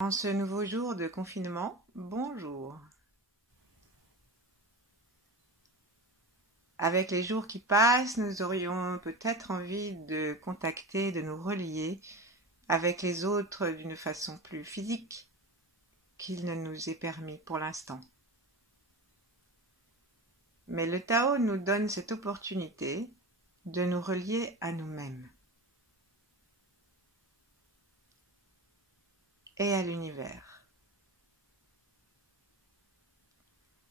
En ce nouveau jour de confinement, bonjour. Avec les jours qui passent, nous aurions peut-être envie de contacter, de nous relier avec les autres d'une façon plus physique qu'il ne nous est permis pour l'instant. Mais le Tao nous donne cette opportunité de nous relier à nous-mêmes et à l'univers.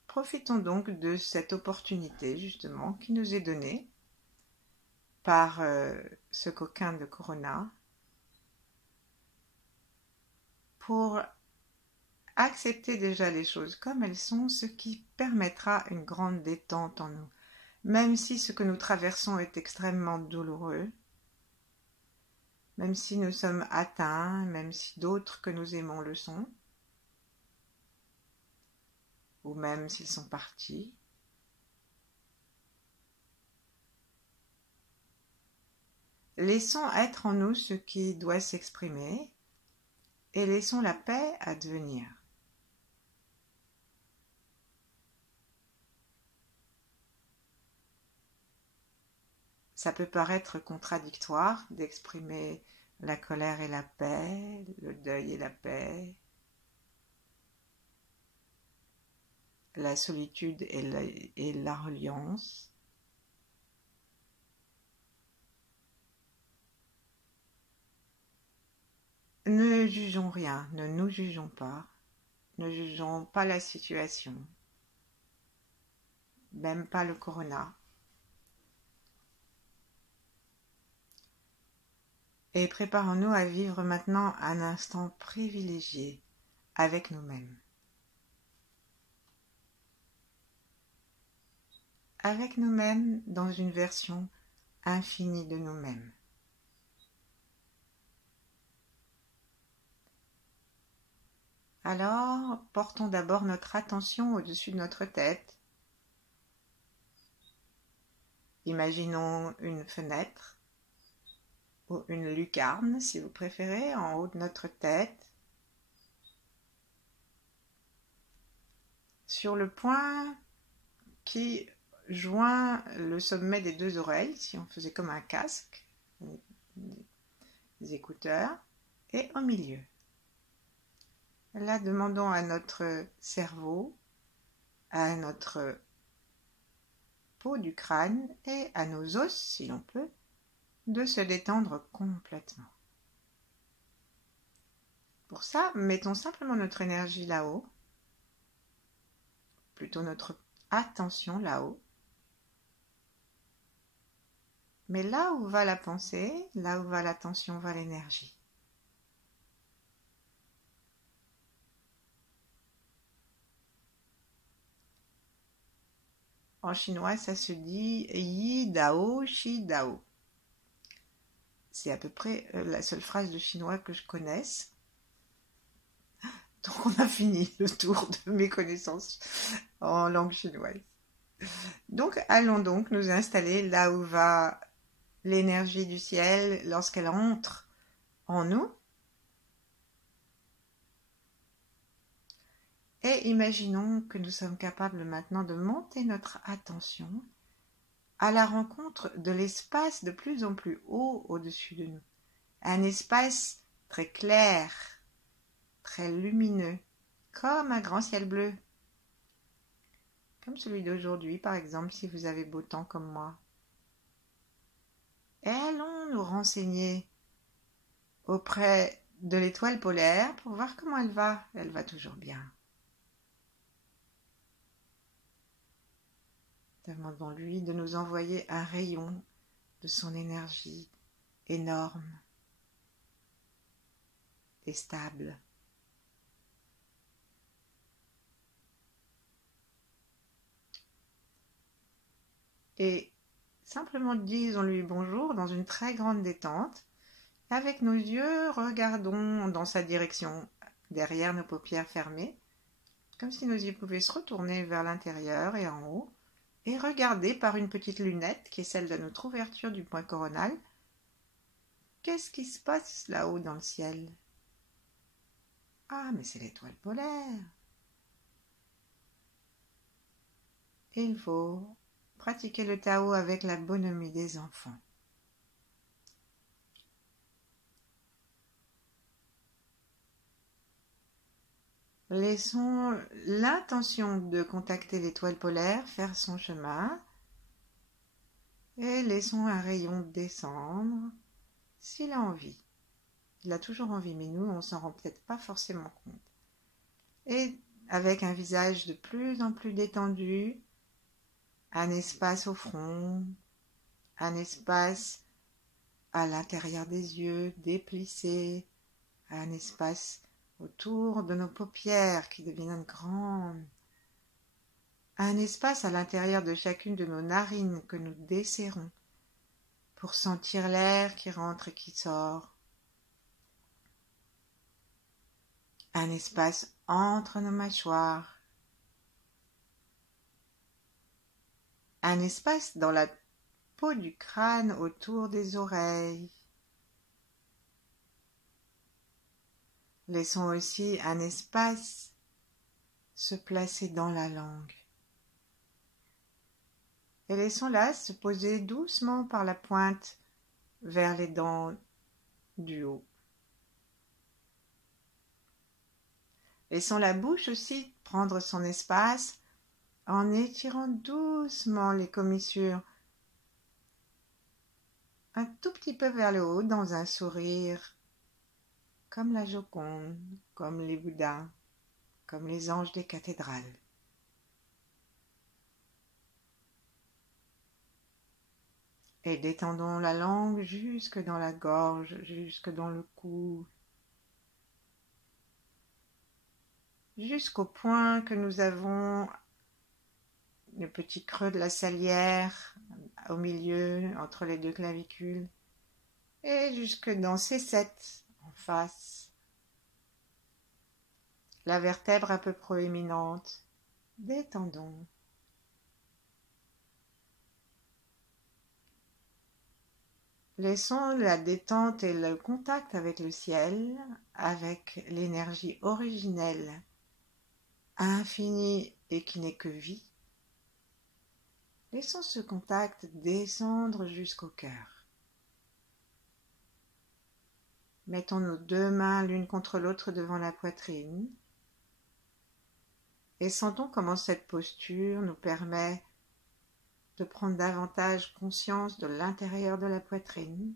Profitons donc de cette opportunité justement qui nous est donnée par ce coquin de Corona pour accepter déjà les choses comme elles sont, ce qui permettra une grande détente en nous. Même si ce que nous traversons est extrêmement douloureux, même si nous sommes atteints, même si d'autres que nous aimons le sont, ou même s'ils sont partis, laissons être en nous ce qui doit s'exprimer et laissons la paix advenir. Ça peut paraître contradictoire d'exprimer la colère et la paix, le deuil et la paix, la solitude et la reliance. Ne jugeons rien, ne nous jugeons pas, ne jugeons pas la situation, même pas le corona. Et préparons-nous à vivre maintenant un instant privilégié avec nous-mêmes. Avec nous-mêmes dans une version infinie de nous-mêmes. Alors, portons d'abord notre attention au-dessus de notre tête. Imaginons une fenêtre ou une lucarne, si vous préférez, en haut de notre tête. Sur le point qui joint le sommet des deux oreilles, si on faisait comme un casque, des écouteurs, et au milieu. Là, demandons à notre cerveau, à notre peau du crâne et à nos os, si l'on peut, de se détendre complètement. Pour ça, mettons simplement notre énergie là-haut, plutôt notre attention là-haut. Mais là où va la pensée, là où va l'attention, va l'énergie. En chinois, ça se dit Yi Dao, Shi Dao. C'est à peu près la seule phrase de chinois que je connaisse. Donc on a fini le tour de mes connaissances en langue chinoise. Donc allons donc nous installer là où va l'énergie du ciel lorsqu'elle entre en nous. Et imaginons que nous sommes capables maintenant de monter notre attention à la rencontre de l'espace de plus en plus haut au-dessus de nous. Un espace très clair, très lumineux, comme un grand ciel bleu. Comme celui d'aujourd'hui, par exemple, si vous avez beau temps comme moi. Et allons nous renseigner auprès de l'étoile polaire pour voir comment elle va. Elle va toujours bien. Demandons-lui de nous envoyer un rayon de son énergie énorme et stable. Et simplement disons-lui bonjour dans une très grande détente. Avec nos yeux, regardons dans sa direction, derrière nos paupières fermées, comme si nos yeux pouvaient se retourner vers l'intérieur et en haut, et regarder par une petite lunette qui est celle de notre ouverture du point coronal. Qu'est-ce qui se passe là-haut dans le ciel? Ah, mais c'est l'étoile polaire. Il faut pratiquer le Tao avec la bonhomie des enfants. Laissons l'intention de contacter l'étoile polaire faire son chemin et laissons un rayon descendre s'il a envie. Il a toujours envie, mais nous, on s'en rend peut-être pas forcément compte. Et avec un visage de plus en plus détendu, un espace au front, un espace à l'intérieur des yeux déplissés, un espace autour de nos paupières qui deviennent grandes, un espace à l'intérieur de chacune de nos narines que nous desserrons pour sentir l'air qui rentre et qui sort, un espace entre nos mâchoires, un espace dans la peau du crâne autour des oreilles. Laissons aussi un espace se placer dans la langue. Et laissons-la se poser doucement par la pointe vers les dents du haut. Laissons la bouche aussi prendre son espace en étirant doucement les commissures un tout petit peu vers le haut dans un sourire comme la Joconde, comme les Bouddhas, comme les anges des cathédrales. Et détendons la langue jusque dans la gorge, jusque dans le cou, jusqu'au point que nous avons le petit creux de la salière au milieu, entre les deux clavicules, et jusque dans C7 en face. La vertèbre un peu proéminente, détendons. Laissons la détente et le contact avec le ciel, avec l'énergie originelle, infinie et qui n'est que vie. Laissons ce contact descendre jusqu'au cœur. Mettons nos deux mains l'une contre l'autre devant la poitrine et sentons comment cette posture nous permet de prendre davantage conscience de l'intérieur de la poitrine.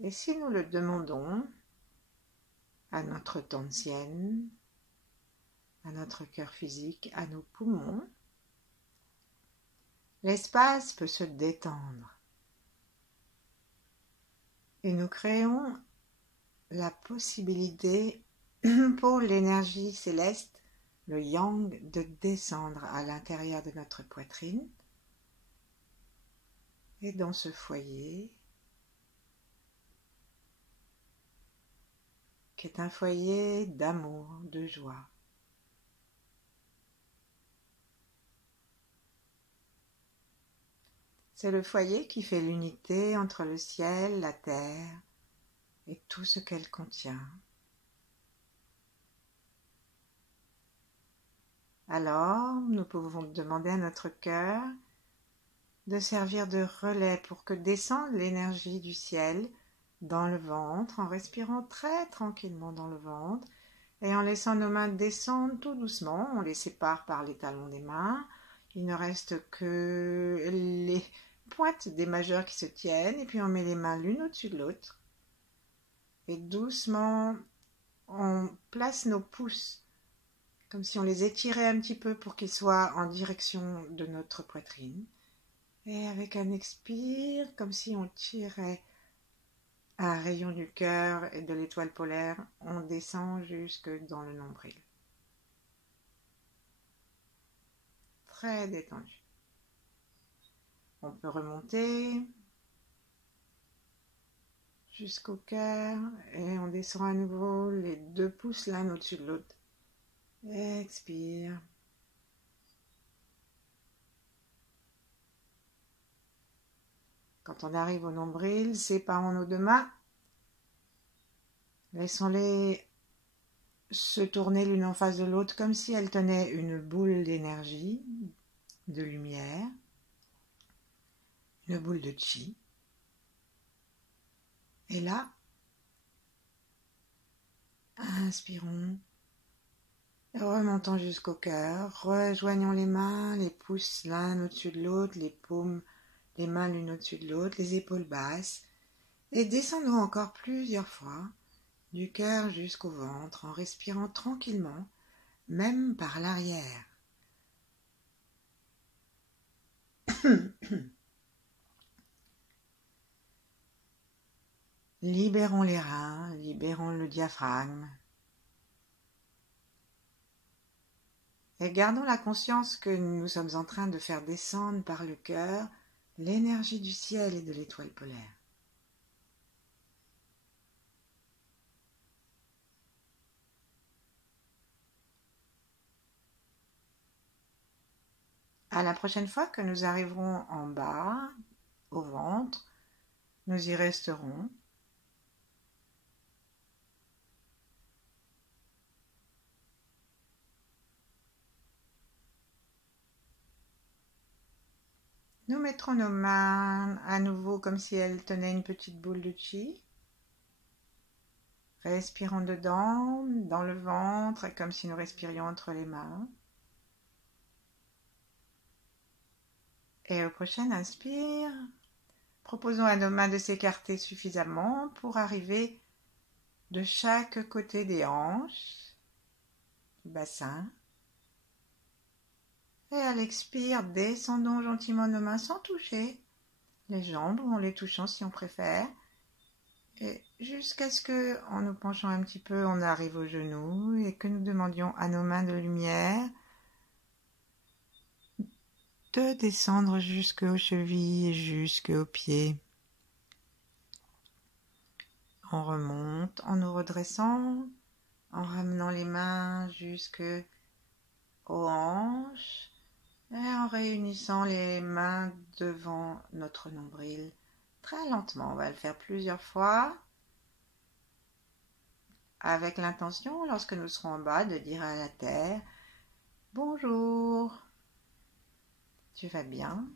Et si nous le demandons à notre tantienne, à notre cœur physique, à nos poumons, l'espace peut se détendre. Et nous créons la possibilité pour l'énergie céleste, le yang, de descendre à l'intérieur de notre poitrine. Et dans ce foyer, qui est un foyer d'amour, de joie. C'est le foyer qui fait l'unité entre le ciel, la terre et tout ce qu'elle contient. Alors, nous pouvons demander à notre cœur de servir de relais pour que descende l'énergie du ciel dans le ventre, en respirant très tranquillement dans le ventre et en laissant nos mains descendre tout doucement. On les sépare par les talons des mains. Il ne reste que les pointes des majeurs qui se tiennent et puis on met les mains l'une au-dessus de l'autre. Et doucement, on place nos pouces comme si on les étirait un petit peu pour qu'ils soient en direction de notre poitrine. Et avec un expire, comme si on tirait un rayon du cœur et de l'étoile polaire, on descend jusque dans le nombril. Très détendu. On peut remonter jusqu'au cœur et on descend à nouveau les deux pouces l'un au-dessus de l'autre. Expire. Quand on arrive au nombril, séparons nos deux mains. Laissons-les se tourner l'une en face de l'autre comme si elles tenaient une boule d'énergie, de lumière, une boule de chi. Et là, inspirons, remontons jusqu'au cœur, rejoignons les mains, les pouces l'un au-dessus de l'autre, les paumes, les mains l'une au-dessus de l'autre, les épaules basses, et descendons encore plusieurs fois, du cœur jusqu'au ventre, en respirant tranquillement, même par l'arrière. Libérons les reins, libérons le diaphragme. Et gardons la conscience que nous sommes en train de faire descendre par le cœur l'énergie du ciel et de l'étoile polaire. À la prochaine fois que nous arriverons en bas, au ventre, nous y resterons. Nous mettrons nos mains à nouveau comme si elles tenaient une petite boule de chi. Respirons dedans, dans le ventre, comme si nous respirions entre les mains. Et au prochain inspire, proposons à nos mains de s'écarter suffisamment pour arriver de chaque côté des hanches, du bassin. Et à l'expire, descendons gentiment nos mains sans toucher les jambes ou en les touchant si on préfère. Et jusqu'à ce que, en nous penchant un petit peu, on arrive aux genoux et que nous demandions à nos mains de lumière de descendre jusqu'aux chevilles et jusqu'aux pieds. On remonte en nous redressant, en ramenant les mains jusqu'aux hanches et en réunissant les mains devant notre nombril. Très lentement, on va le faire plusieurs fois avec l'intention, lorsque nous serons en bas, de dire à la terre « Bonjour, tu vas bien ?»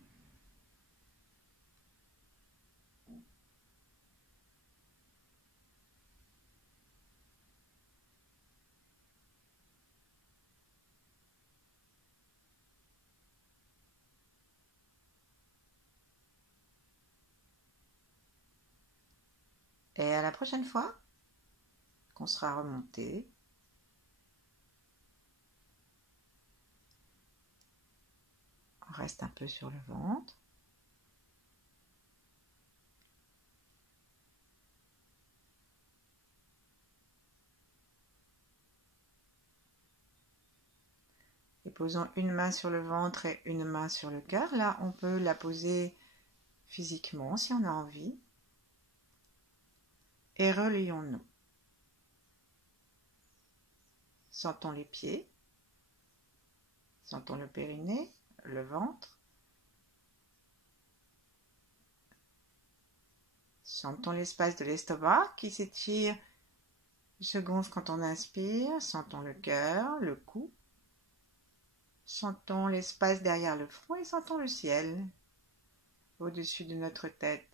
Et à la prochaine fois qu'on sera remonté, on reste un peu sur le ventre. Et posons une main sur le ventre et une main sur le cœur. Là, on peut la poser physiquement si on a envie. Et relions-nous. Sentons les pieds. Sentons le périnée, le ventre. Sentons l'espace de l'estomac qui s'étire, se gonfle quand on inspire. Sentons le cœur, le cou. Sentons l'espace derrière le front et sentons le ciel au-dessus de notre tête.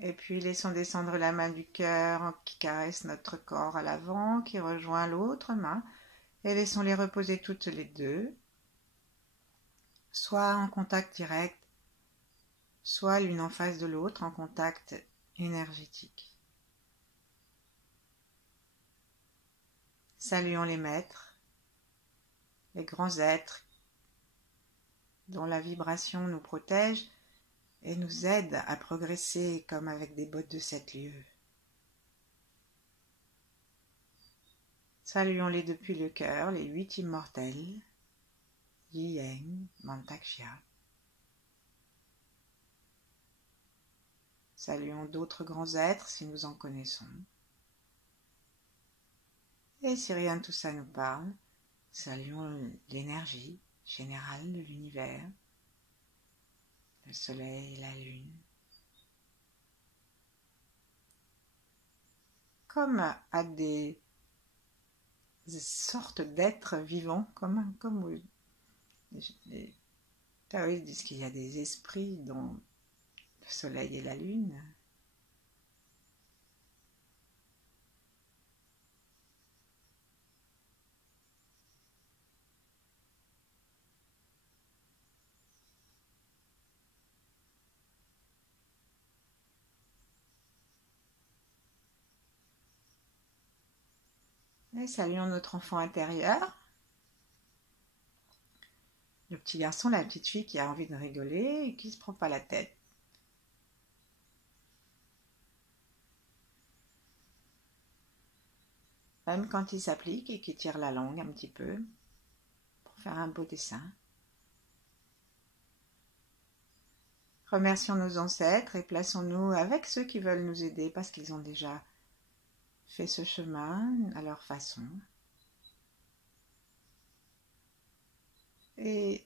Et puis laissons descendre la main du cœur qui caresse notre corps à l'avant, qui rejoint l'autre main, et laissons-les reposer toutes les deux, soit en contact direct, soit l'une en face de l'autre en contact énergétique. Saluons les maîtres, les grands êtres dont la vibration nous protège et nous aide à progresser comme avec des bottes de 7 lieues. Saluons-les depuis le cœur, les 8 immortels, Yi Yang, Mantakshya. Saluons d'autres grands êtres si nous en connaissons. Et si rien de tout ça nous parle, saluons l'énergie générale de l'univers, le soleil et la lune, comme à des sortes d'êtres vivants, comme les taoïstes disent qu'il y a des esprits dans le soleil et la lune. Et saluons notre enfant intérieur, le petit garçon, la petite fille qui a envie de rigoler et qui ne se prend pas la tête. Même quand il s'applique et qu'il tire la langue un petit peu pour faire un beau dessin. Remercions nos ancêtres et plaçons-nous avec ceux qui veulent nous aider parce qu'ils ont déjà fait ce chemin à leur façon. Et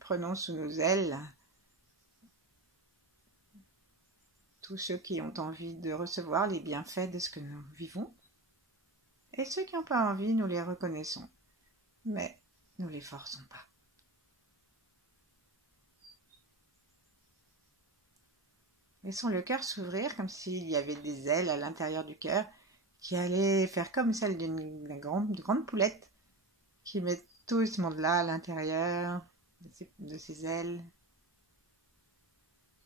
prenons sous nos ailes tous ceux qui ont envie de recevoir les bienfaits de ce que nous vivons. Et ceux qui n'ont pas envie, nous les reconnaissons. Mais nous ne les forçons pas. Laissons le cœur s'ouvrir comme s'il y avait des ailes à l'intérieur du cœur qui allaient faire comme celle d'une grande poulette qui met tout ce monde-là à l'intérieur de ses ailes.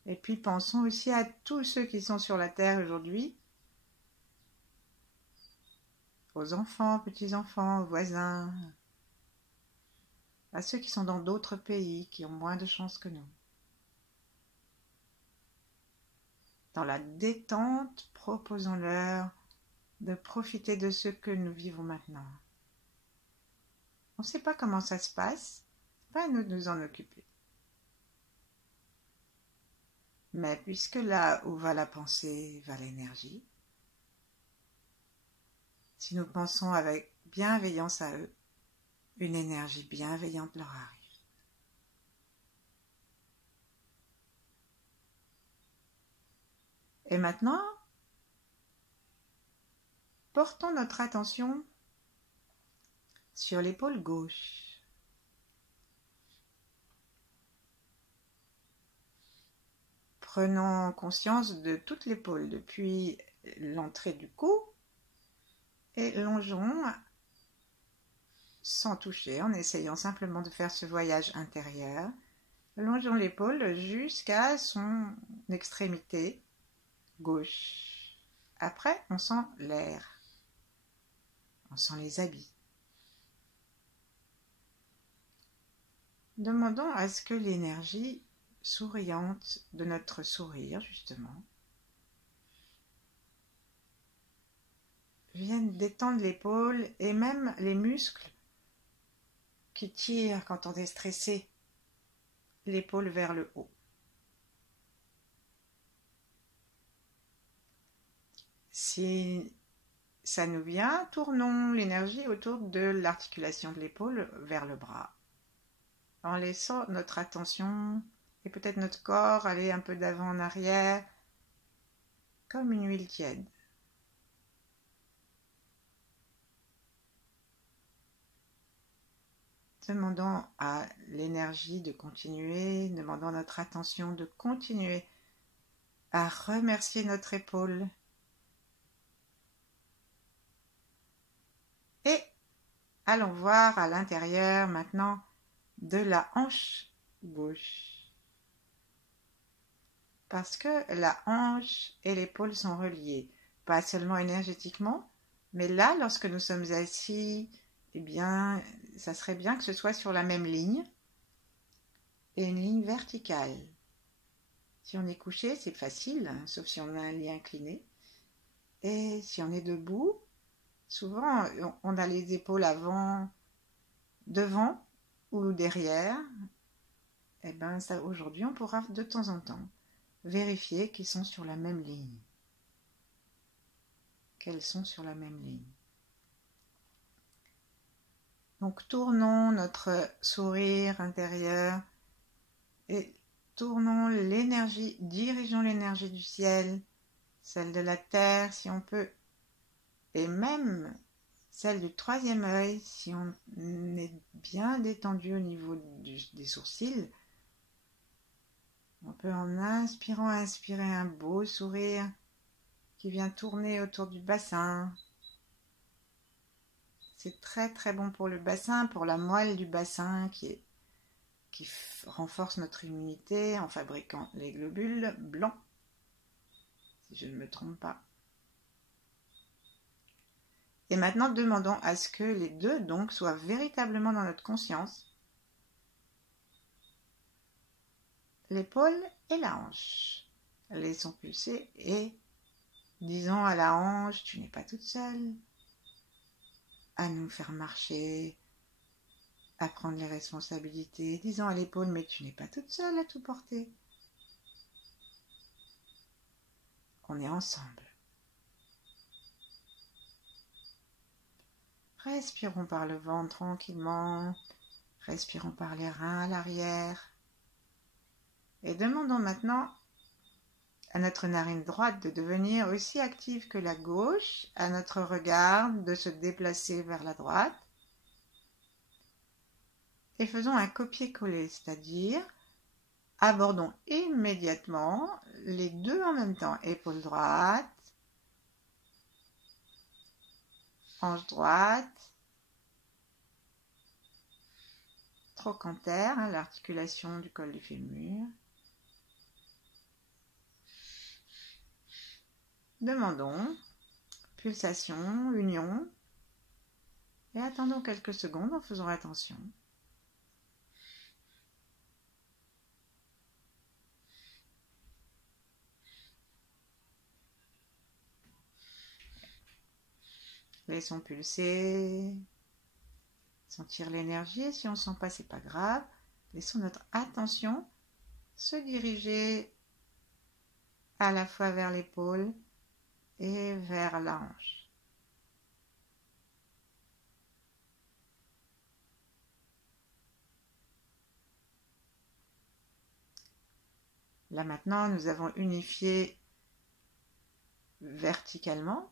Et puis pensons aussi à tous ceux qui sont sur la terre aujourd'hui, aux enfants, petits-enfants, aux voisins, à ceux qui sont dans d'autres pays, qui ont moins de chance que nous. Dans la détente, proposons-leur de profiter de ce que nous vivons maintenant. On ne sait pas comment ça se passe, pas à nous de nous en occuper. Mais puisque là où va la pensée, va l'énergie, si nous pensons avec bienveillance à eux, une énergie bienveillante leur arrive. Et maintenant, portons notre attention sur l'épaule gauche. Prenons conscience de toute l'épaule, depuis l'entrée du cou, et longeons sans toucher, en essayant simplement de faire ce voyage intérieur. Longeons l'épaule jusqu'à son extrémité gauche. Après, on sent l'air. On sent les habits. Demandons à ce que l'énergie souriante de notre sourire, justement, vienne détendre l'épaule et même les muscles qui tirent quand on est stressé, l'épaule vers le haut. Si ça nous vient, tournons l'énergie autour de l'articulation de l'épaule vers le bras, en laissant notre attention et peut-être notre corps aller un peu d'avant en arrière, comme une huile tiède. Demandons à l'énergie de continuer, demandons à notre attention de continuer à remercier notre épaule. Et allons voir à l'intérieur maintenant de la hanche gauche. Parce que la hanche et l'épaule sont reliées, pas seulement énergétiquement, mais là, lorsque nous sommes assis, eh bien, ça serait bien que ce soit sur la même ligne et une ligne verticale. Si on est couché, c'est facile, hein, sauf si on a un lit incliné. Et si on est debout, souvent on a les épaules avant, devant ou derrière. Eh bien, ça, aujourd'hui, on pourra de temps en temps vérifier qu'ils sont sur la même ligne. Qu'elles sont sur la même ligne. Donc tournons notre sourire intérieur et tournons l'énergie, dirigeons l'énergie du ciel, celle de la terre si on peut, et même celle du troisième œil si on est bien détendu au niveau des sourcils. On peut en inspirant inspirer un beau sourire qui vient tourner autour du bassin. C'est très très bon pour le bassin, pour la moelle du bassin qui renforce notre immunité en fabriquant les globules blancs, si je ne me trompe pas. Et maintenant, demandons à ce que les deux donc soient véritablement dans notre conscience, l'épaule et la hanche. Laissons pulser et disons à la hanche, tu n'es pas toute seule, à nous faire marcher, à prendre les responsabilités. Disons à l'épaule, mais tu n'es pas toute seule à tout porter. On est ensemble. Respirons par le ventre tranquillement. Respirons par les reins à l'arrière. Et demandons maintenant à notre narine droite de devenir aussi active que la gauche, à notre regard de se déplacer vers la droite. Et faisons un copier-coller, c'est-à-dire abordons immédiatement les deux en même temps. Épaule droite, hanche droite, trochanter, l'articulation du col du fémur. Demandons pulsation, union, et attendons quelques secondes en faisant attention. Laissons pulser, sentir l'énergie, et si on ne sent pas, c'est pas grave. Laissons notre attention se diriger à la fois vers l'épaule et vers la hanche. Là maintenant, nous avons unifié verticalement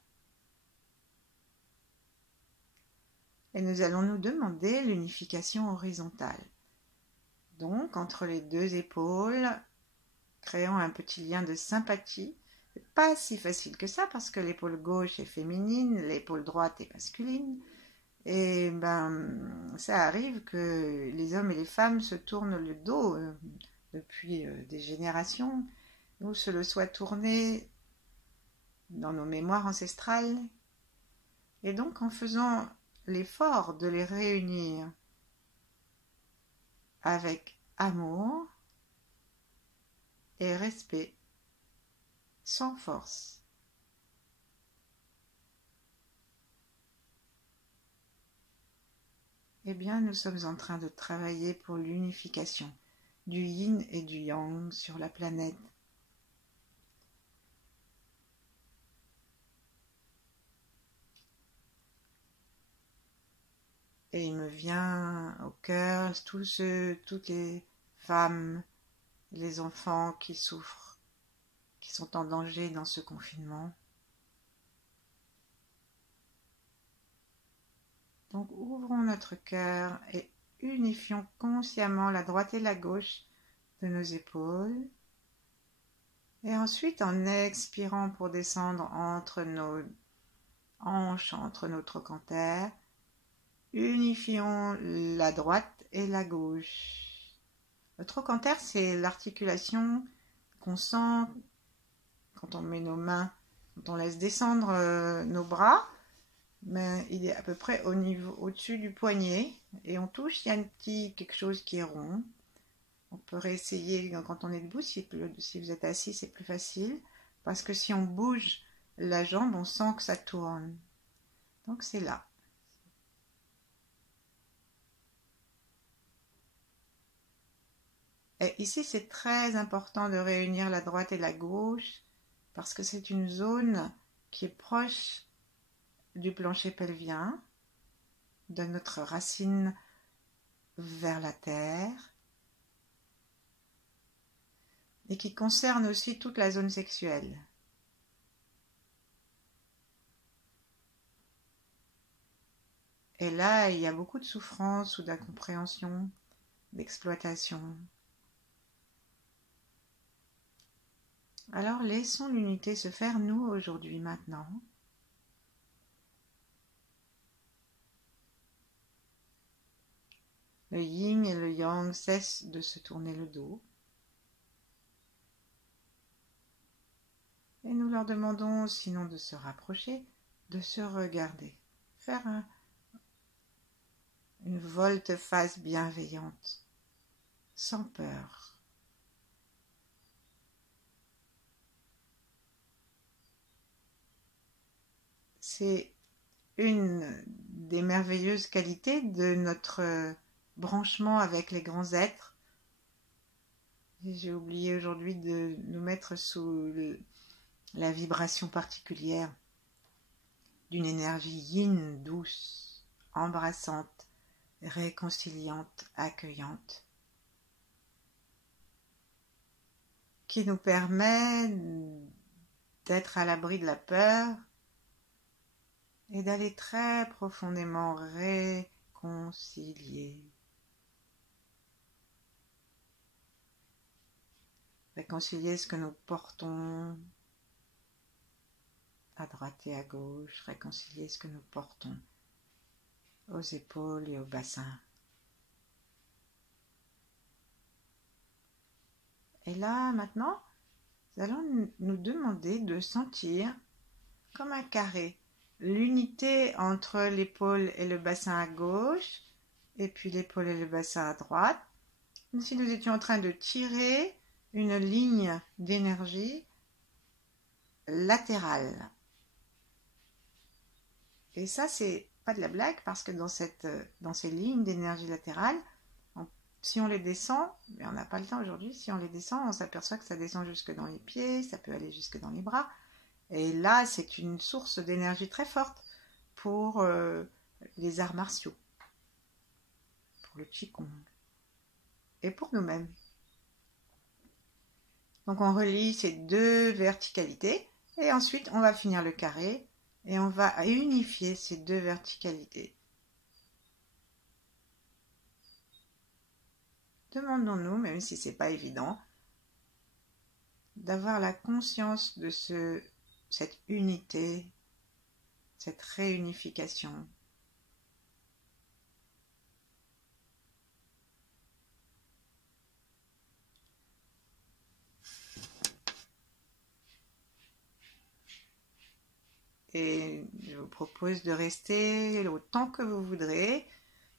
et nous allons nous demander l'unification horizontale. Donc, entre les deux épaules, créons un petit lien de sympathie. C'est pas si facile que ça parce que l'épaule gauche est féminine, l'épaule droite est masculine. Et ça arrive que les hommes et les femmes se tournent le dos depuis des générations, ou se le soit tourné dans nos mémoires ancestrales. Et donc, en faisant l'effort de les réunir avec amour et respect, sans force, eh bien, nous sommes en train de travailler pour l'unification du yin et du yang sur la planète. Et il me vient au cœur toutes les femmes, les enfants qui souffrent, qui sont en danger dans ce confinement. Donc ouvrons notre cœur et unifions consciemment la droite et la gauche de nos épaules. Et ensuite, en expirant pour descendre entre nos hanches, entre nos trochantères, unifions la droite et la gauche. Le trochanter, c'est l'articulation qu'on sent quand on met nos mains, quand on laisse descendre nos bras. Mais il est à peu près au-dessus du poignet et on touche, il y a quelque chose qui est rond. On peut réessayer quand on est debout, si vous êtes assis c'est plus facile, parce que si on bouge la jambe, on sent que ça tourne. Donc c'est là. Et ici, c'est très important de réunir la droite et la gauche parce que c'est une zone qui est proche du plancher pelvien, de notre racine vers la terre et qui concerne aussi toute la zone sexuelle. Et là, il y a beaucoup de souffrance ou d'incompréhension, d'exploitation. Alors laissons l'unité se faire, nous, aujourd'hui, maintenant. Le yin et le yang cessent de se tourner le dos. Et nous leur demandons, sinon de se rapprocher, de se regarder. Faire une volte-face bienveillante, sans peur. C'est une des merveilleuses qualités de notre branchement avec les grands êtres. J'ai oublié aujourd'hui de nous mettre sous la vibration particulière d'une énergie yin douce, embrassante, réconciliante, accueillante, qui nous permet d'être à l'abri de la peur et d'aller très profondément réconcilier. Réconcilier ce que nous portons à droite et à gauche, réconcilier ce que nous portons aux épaules et au bassin. Et là, maintenant, nous allons nous demander de sentir comme un carré l'unité entre l'épaule et le bassin à gauche et puis l'épaule et le bassin à droite, comme si nous étions en train de tirer une ligne d'énergie latérale. Et ça, c'est pas de la blague parce que dans ces lignes d'énergie latérale, si on les descend, mais on n'a pas le temps aujourd'hui, si on les descend, on s'aperçoit que ça descend jusque dans les pieds, ça peut aller jusque dans les bras. Et là, c'est une source d'énergie très forte pour les arts martiaux, pour le Qigong et pour nous-mêmes. Donc on relie ces deux verticalités et ensuite on va finir le carré et on va unifier ces deux verticalités. Demandons-nous, même si c'est pas évident, d'avoir la conscience de cette unité, cette réunification. Et je vous propose de rester autant que vous voudrez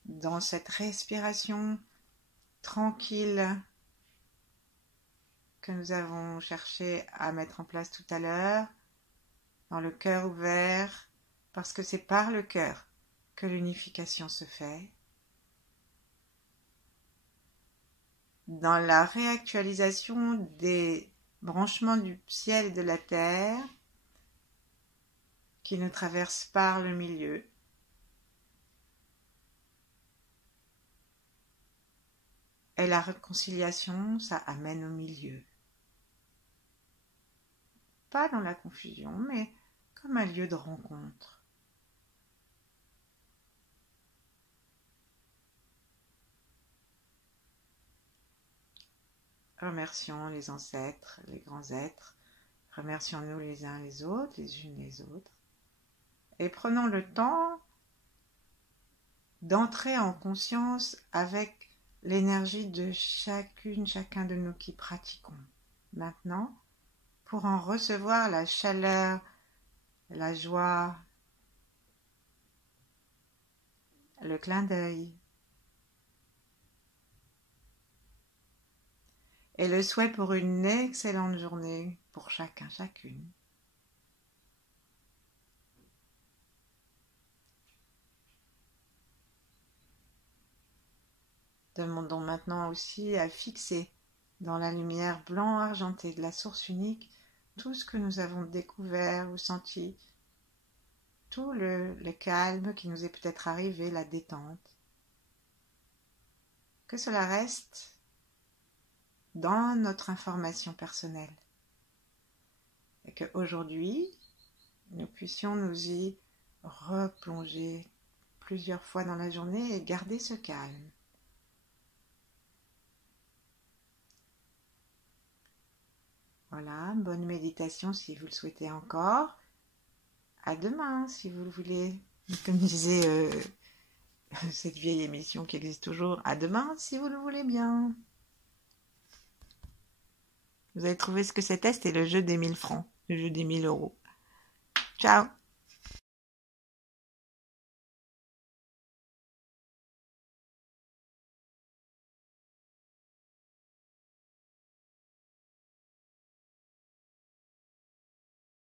dans cette respiration tranquille que nous avons cherché à mettre en place tout à l'heure, dans le cœur ouvert, parce que c'est par le cœur que l'unification se fait. Dans la réactualisation des branchements du ciel et de la terre qui nous traversent par le milieu. Et la réconciliation, ça amène au milieu. Pas dans la confusion, mais comme un lieu de rencontre. Remercions les ancêtres, les grands êtres. Remercions-nous les uns les autres, les unes les autres. Et prenons le temps d'entrer en conscience avec l'énergie de chacun de nous qui pratiquons. Maintenant, pour en recevoir la chaleur, la joie, le clin d'œil et le souhait pour une excellente journée pour chacun, chacune. Demandons maintenant aussi à fixer dans la lumière blanc argentée de la source unique, tout ce que nous avons découvert ou senti, tout le calme qui nous est peut-être arrivé, la détente. Que cela reste dans notre information personnelle. Et qu'aujourd'hui, nous puissions nous y replonger plusieurs fois dans la journée et garder ce calme. Voilà, bonne méditation si vous le souhaitez encore. À demain si vous le voulez. Comme disait cette vieille émission qui existe toujours. À demain si vous le voulez bien. Vous avez trouvé ce que c'était? C'était le jeu des 1000 francs, le jeu des 1000 euros. Ciao!